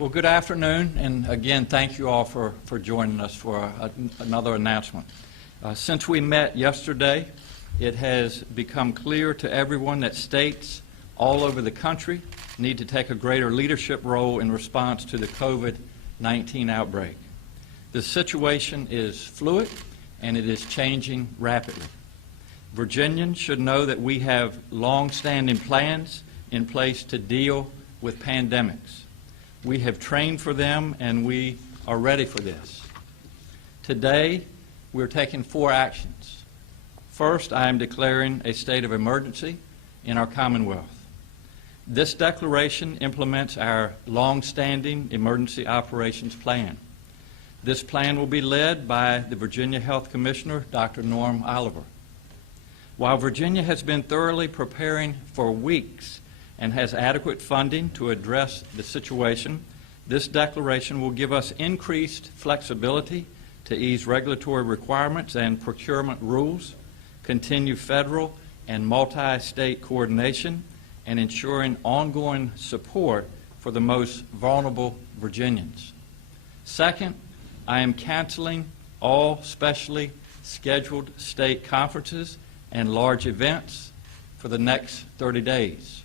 Well, good afternoon, and again, thank you all for joining us for another announcement. Since we met yesterday, it has become clear to everyone that states all over the country need to take a greater leadership role in response to the COVID-19 outbreak. The situation is fluid, and it is changing rapidly. Virginians should know that we have long-standing plans in place to deal with pandemics. We have trained for them, and we are ready for this. Today, we're taking 4 actions. First, I am declaring a state of emergency in our Commonwealth. This declaration implements our long-standing emergency operations plan. This plan will be led by the Virginia Health Commissioner, Dr. Norm Oliver. While Virginia has been thoroughly preparing for weeks and has adequate funding to address the situation, this declaration will give us increased flexibility to ease regulatory requirements and procurement rules, continue federal and multi-state coordination, and ensuring ongoing support for the most vulnerable Virginians. Second, I am canceling all specially scheduled state conferences and large events for the next 30 days.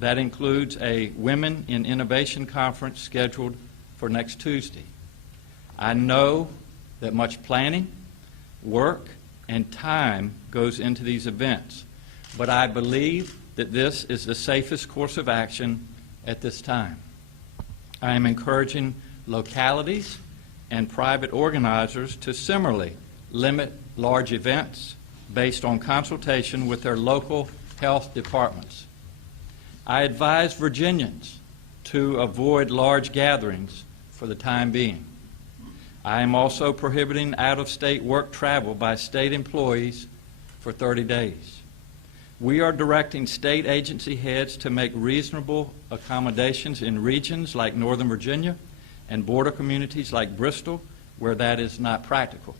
That includes a Women in Innovation Conference scheduled for next Tuesday. I know that much planning, work, and time goes into these events, but I believe that this is the safest course of action at this time. I am encouraging localities and private organizers to similarly limit large events based on consultation with their local health departments. I advise Virginians to avoid large gatherings for the time being. I am also prohibiting out-of-state work travel by state employees for 30 days. We are directing state agency heads to make reasonable accommodations in regions like Northern Virginia and border communities like Bristol where that is not practical.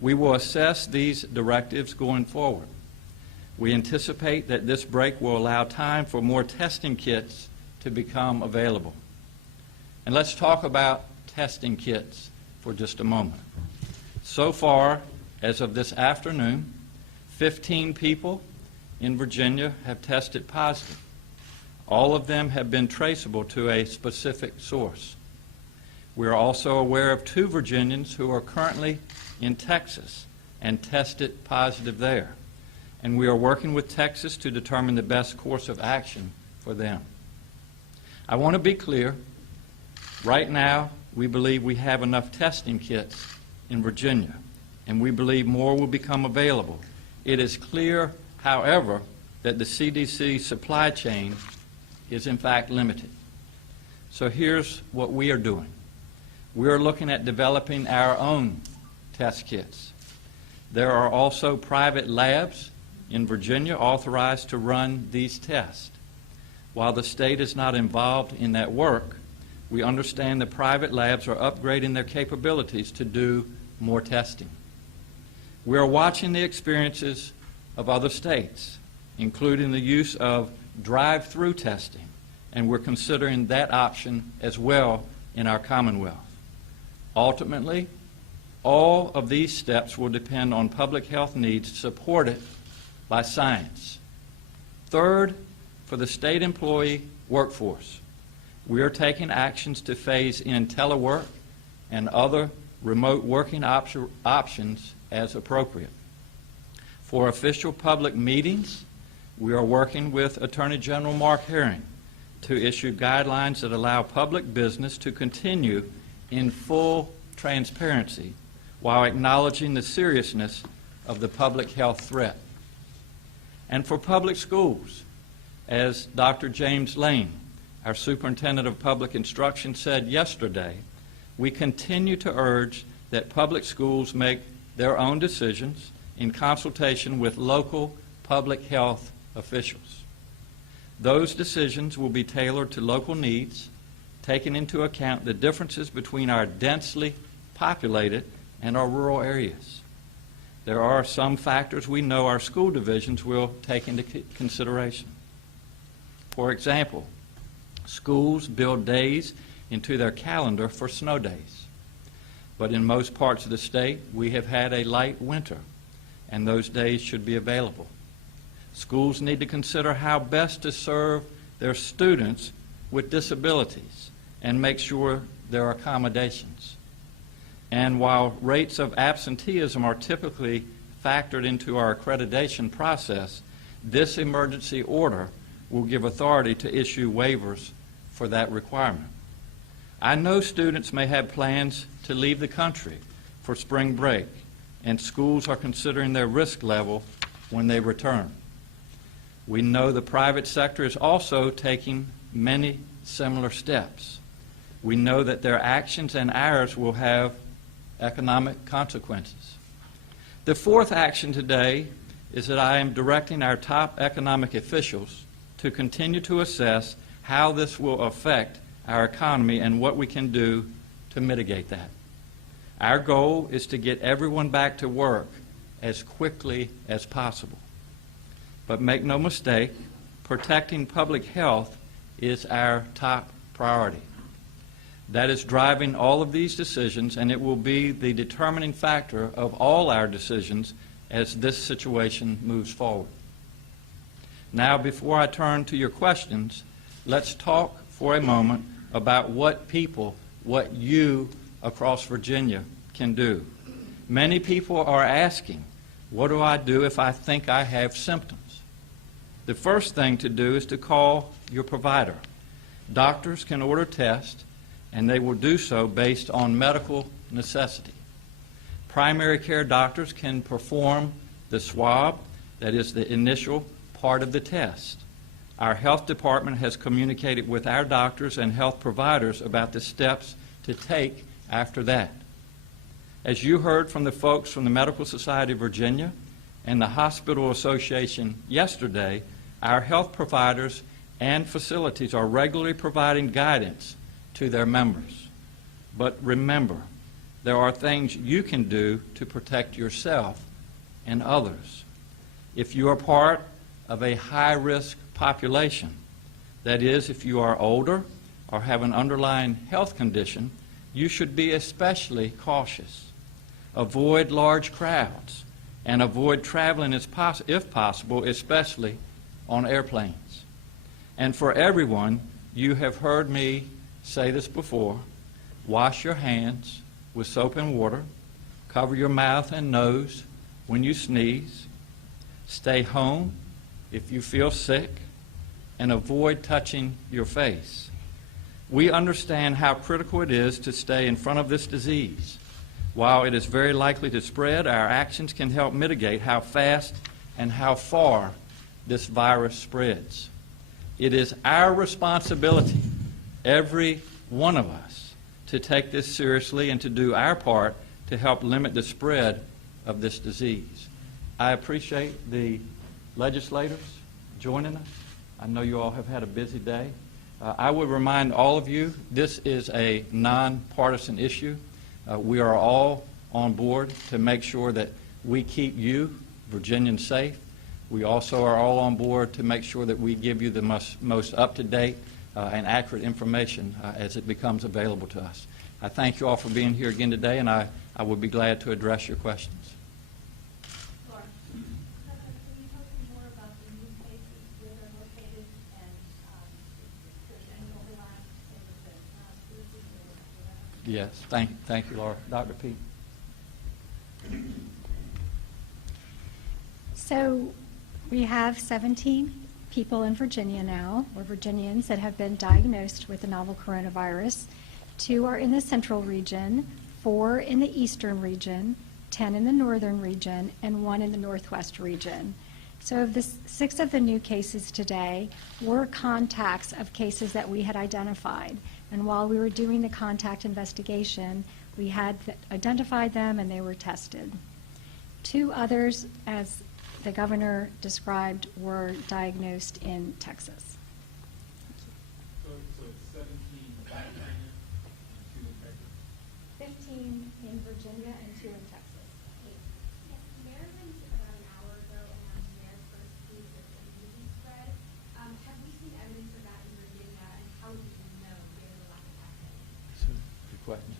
We will assess these directives going forward. We anticipate that this break will allow time for more testing kits to become available. And let's talk about testing kits for just a moment. So far, as of this afternoon, 15 people in Virginia have tested positive. All of them have been traceable to a specific source. We are also aware of 2 Virginians who are currently in Texas and tested positive there. And we are working with Texas to determine the best course of action for them. I want to be clear. Right now, we believe we have enough testing kits in Virginia, and we believe more will become available. It is clear, however, that the CDC supply chain is in fact limited. So here's what we are doing. We are looking at developing our own test kits. There are also private labs in Virginia authorized to run these tests. While the state is not involved in that work, we understand the private labs are upgrading their capabilities to do more testing. We are watching the experiences of other states, including the use of drive-through testing, and we're considering that option as well in our Commonwealth. Ultimately, all of these steps will depend on public health needs supported by science. Third, for the state employee workforce, we are taking actions to phase in telework and other remote working options as appropriate. For official public meetings, we are working with Attorney General Mark Herring to issue guidelines that allow public business to continue in full transparency while acknowledging the seriousness of the public health threat. And for public schools, as Dr. James Lane, our Superintendent of Public Instruction, said yesterday, we continue to urge that public schools make their own decisions in consultation with local public health officials. Those decisions will be tailored to local needs, taking into account the differences between our densely populated and our rural areas. There are some factors we know our school divisions will take into consideration. For example, Schools build days into their calendar for snow days. But in most parts of the state, we have had a light winter, and those days should be available. Schools need to consider how best to serve their students with disabilities and make sure there are accommodations. And while rates of absenteeism are typically factored into our accreditation process, this emergency order will give authority to issue waivers for that requirement. I know students may have plans to leave the country for spring break, and schools are considering their risk level when they return. We know the private sector is also taking many similar steps. We know that their actions and ours will have economic consequences. The fourth action today is that I am directing our top economic officials to continue to assess how this will affect our economy and what we can do to mitigate that. Our goal is to get everyone back to work as quickly as possible. But make no mistake, protecting public health is our top priority. That is driving all of these decisions, and it will be the determining factor of all our decisions as this situation moves forward. Now, before I turn to your questions, let's talk for a moment about what you across Virginia can do. Many people are asking, what do I do if I think I have symptoms? The first thing to do is to call your provider. Doctors can order tests, and they will do so based on medical necessity. Primary care doctors can perform the swab, that is the initial part of the test. Our health department has communicated with our doctors and health providers about the steps to take after that. As you heard from the folks from the Medical Society of Virginia and the Hospital Association yesterday, our health providers and facilities are regularly providing guidance to their members. But remember, there are things you can do to protect yourself and others. If you are part of a high-risk population, that is, if you are older or have an underlying health condition, you should be especially cautious. Avoid large crowds and avoid traveling if possible, especially on airplanes. And for everyone, you have heard me say this before, wash your hands with soap and water, cover your mouth and nose when you sneeze, stay home if you feel sick, and avoid touching your face. We understand how critical it is to stay in front of this disease. While it is very likely to spread, our actions can help mitigate how fast and how far this virus spreads. It is our responsibility, every one of us, to take this seriously and to do our part to help limit the spread of this disease. I appreciate the legislators joining us. I know you all have had a busy day. I would remind all of you, this is a nonpartisan issue. We are all on board to make sure that we keep you, Virginians, safe. We also are all on board to make sure that we give you the most up-to-date and accurate information as it becomes available to us. I thank you all for being here again today, and I would be glad to address your questions. Laura, can you tell me more about the new places where they're located and if there's any overlap, say, with the schools or whatever? Yes, thank you, Laura. Dr. Pete. So we have 17 people in Virginia now, or Virginians, that have been diagnosed with the novel coronavirus. 2 are in the central region, 4 in the eastern region, 10 in the northern region, and 1 in the northwest region. So of the 6 of the new cases today were contacts of cases that we had identified. And while we were doing the contact investigation, we had identified them and they were tested. 2 others, as the governor described, were diagnosed in Texas. So it's 17 in Virginia and 2 in Texas? 15 in Virginia and 2 in Texas. Maryland's about an hour ago announced their first case of immunity spread. Have we seen evidence of that in Virginia, and how would questions?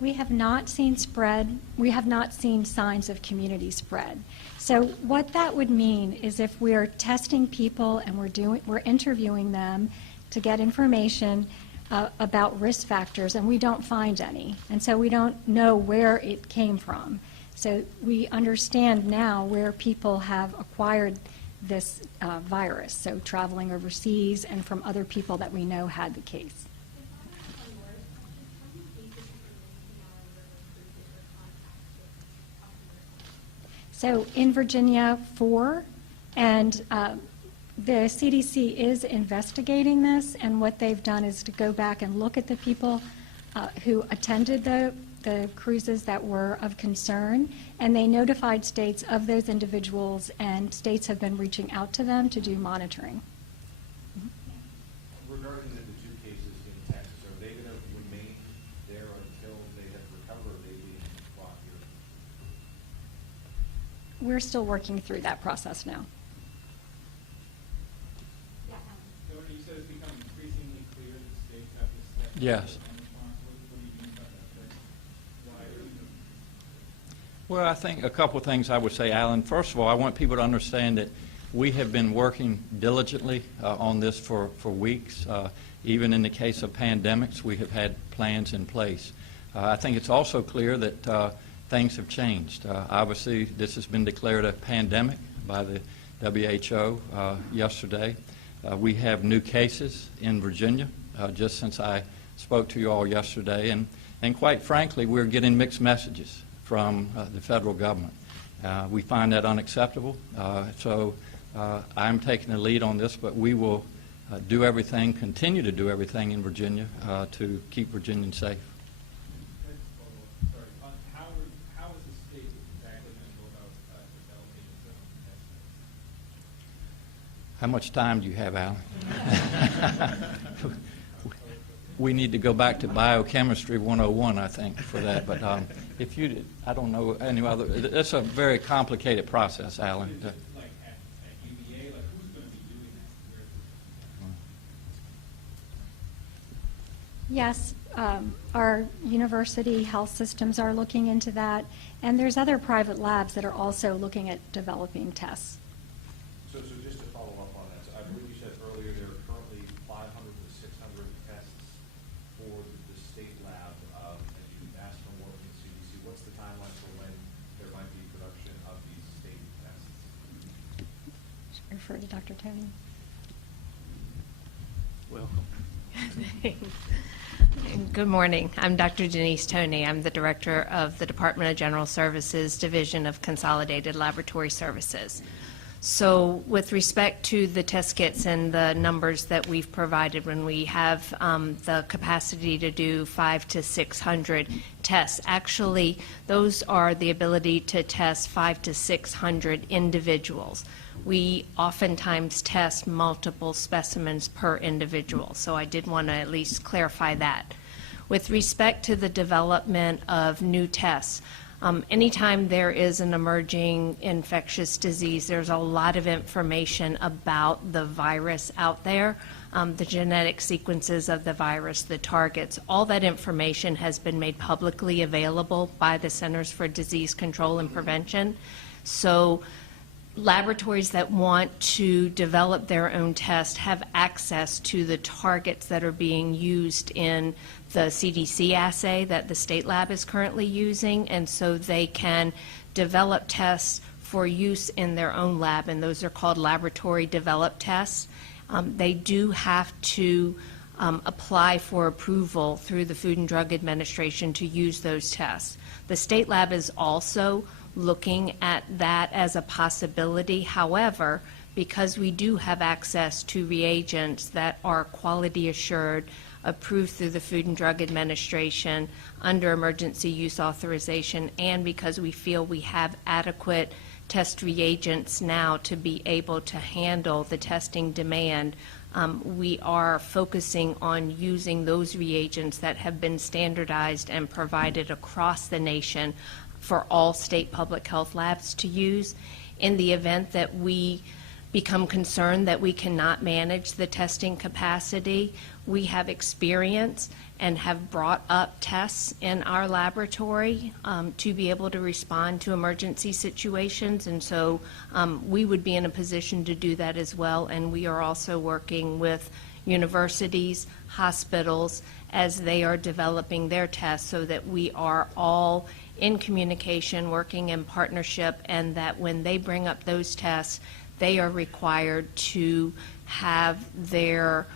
We have not seen spread. We have not seen signs of community spread. So what that would mean is if we're testing people and we're interviewing them to get information about risk factors, and we don't find any, and so we don't know where it came from. So we understand now where people have acquired this virus, so traveling overseas and from other people that we know had the case. So in Virginia, 4, and the CDC is investigating this, and what they've done is to go back and look at the people who attended the cruises that were of concern, and they notified states of those individuals, and states have been reaching out to them to do monitoring. Regarding the 2 cases in Texas, are they going to remain there until they have recovered, or are they being brought here? We're still working through that process now. So when you said it's become increasingly clear that states have to step up Yes. and respond, what do you mean by that? Why are you? Well, I think a couple of things I would say, Alan. First of all, I want people to understand that we have been working diligently on this for weeks. Even in the case of pandemics, we have had plans in place. I think it's also clear that things have changed. Obviously, this has been declared a pandemic by the WHO yesterday. We have new cases in Virginia just since I spoke to you all yesterday, and quite frankly, we're getting mixed messages from the federal government. We find that unacceptable, so I'm taking the lead on this, but we will do everything, continue to do everything in Virginia to keep Virginians safe. Sorry, how is the state exactly going to go about developing its own test kits? How much time do you have, Alan? We need to go back to Biochemistry 101, I think, for that. But if you did, I don't know any other. It's a very complicated process, Alan. Like at UVA, like who's going to be doing that? Where is this? Yes, our university health systems are looking into that, and there's other private labs that are also looking at developing tests. So just to follow up on that, so I believe you said earlier there are currently 500 to 600 tests for the state lab, and you asked for more from the CDC. What's the timeline for when there might be production of these state tests? Should I refer to Dr. Tony? Welcome. Good morning. I'm Dr. Denise Toney. I'm the director of the Department of General Services Division of Consolidated Laboratory Services. So with respect to the test kits and the numbers that we've provided, when we have the capacity to do 500 to 600 tests, actually those are the ability to test 500 to 600 individuals. We oftentimes test multiple specimens per individual, so I did want to at least clarify that. With respect to the development of new tests, anytime there is an emerging infectious disease, there's a lot of information about the virus out there, the genetic sequences of the virus, the targets. All that information has been made publicly available by the Centers for Disease Control and Prevention. So laboratories that want to develop their own test have access to the targets that are being used in the CDC assay that the state lab is currently using, and so they can develop tests for use in their own lab, and those are called laboratory developed tests. They do have to apply for approval through the Food and Drug Administration to use those tests. The state lab is also looking at that as a possibility. However, because we do have access to reagents that are quality assured, approved through the Food and Drug Administration under emergency use authorization, and because we feel we have adequate test reagents now to be able to handle the testing demand, we are focusing on using those reagents that have been standardized and provided across the nation for all state public health labs to use. In the event that we become concerned that we cannot manage the testing capacity, we have experience and have brought up tests in our laboratory to be able to respond to emergency situations. And so we would be in a position to do that as well. And we are also working with universities, hospitals, as they are developing their tests, so that we are all in communication, working in partnership, and that when they bring up those tests, they are required to have their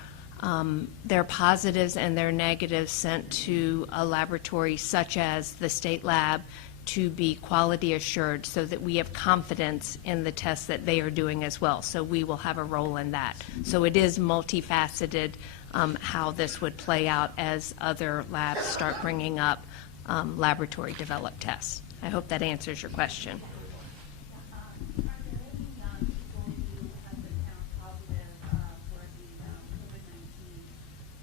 positives and their negatives sent to a laboratory such as the state lab to be quality assured, so that we have confidence in the tests that they are doing as well. So we will have a role in that. So it is multifaceted how this would play out as other labs start bringing up laboratory developed tests. I hope that answers your question. Are there any people who have been found positive for the COVID-19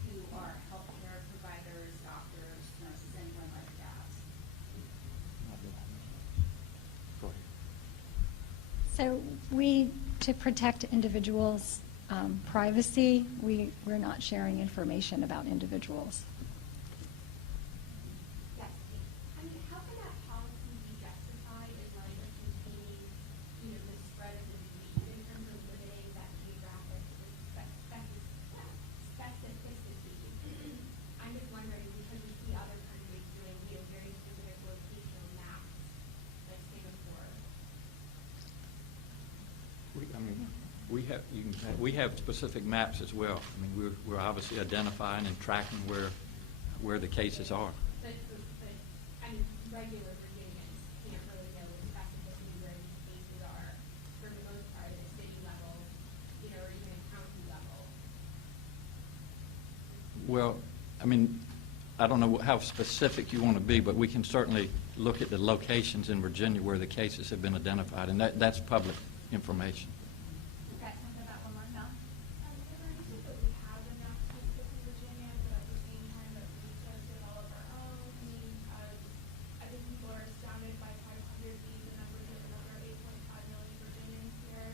who are healthcare providers, doctors, nurses, anyone like that? So to protect individuals' privacy, we're not sharing information about individuals. Yes. I mean, how can that policy be justified in light of containing, the spread of the disease in terms of limiting that geographic specificity? I'm just wondering, because we see other countries doing, very specific locational maps, like Singapore. We have specific maps as well. I mean, we're obviously identifying and tracking where the cases are. But I mean, regular Virginians can't really know with specificity where these cases are, for the most part, at the city level, or even county level. Well, I mean, I don't know how specific you want to be, but we can certainly look at the locations in Virginia where the cases have been identified, and that's public information. Is that something about one more time? That we have enough to in Virginia, but at the same time that we start to develop our own. I mean, I think people are astounded by 500 being the number given over 8.5 million Virginians here.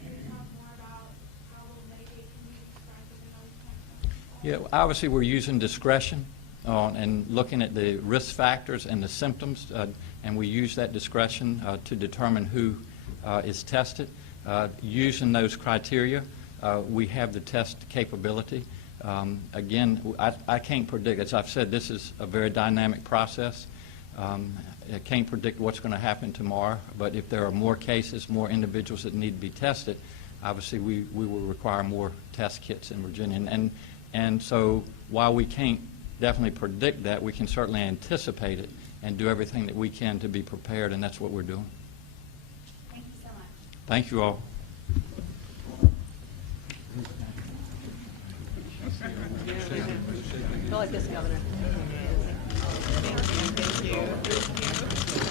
Can you talk more about how Medicaid can be described as an uncontrolled? Yeah, obviously we're using discretion and looking at the risk factors and the symptoms, and we use that discretion to determine who is tested. Using those criteria, we have the test capability. Again, I can't predict. As I've said, this is a very dynamic process. I can't predict what's going to happen tomorrow, but if there are more cases, more individuals that need to be tested, obviously we will require more test kits in Virginia. And so while we can't definitely predict that, we can certainly anticipate it and do everything that we can to be prepared, and that's what we're doing. Thank you so much. Thank you all. Go like this, Governor. Thank you.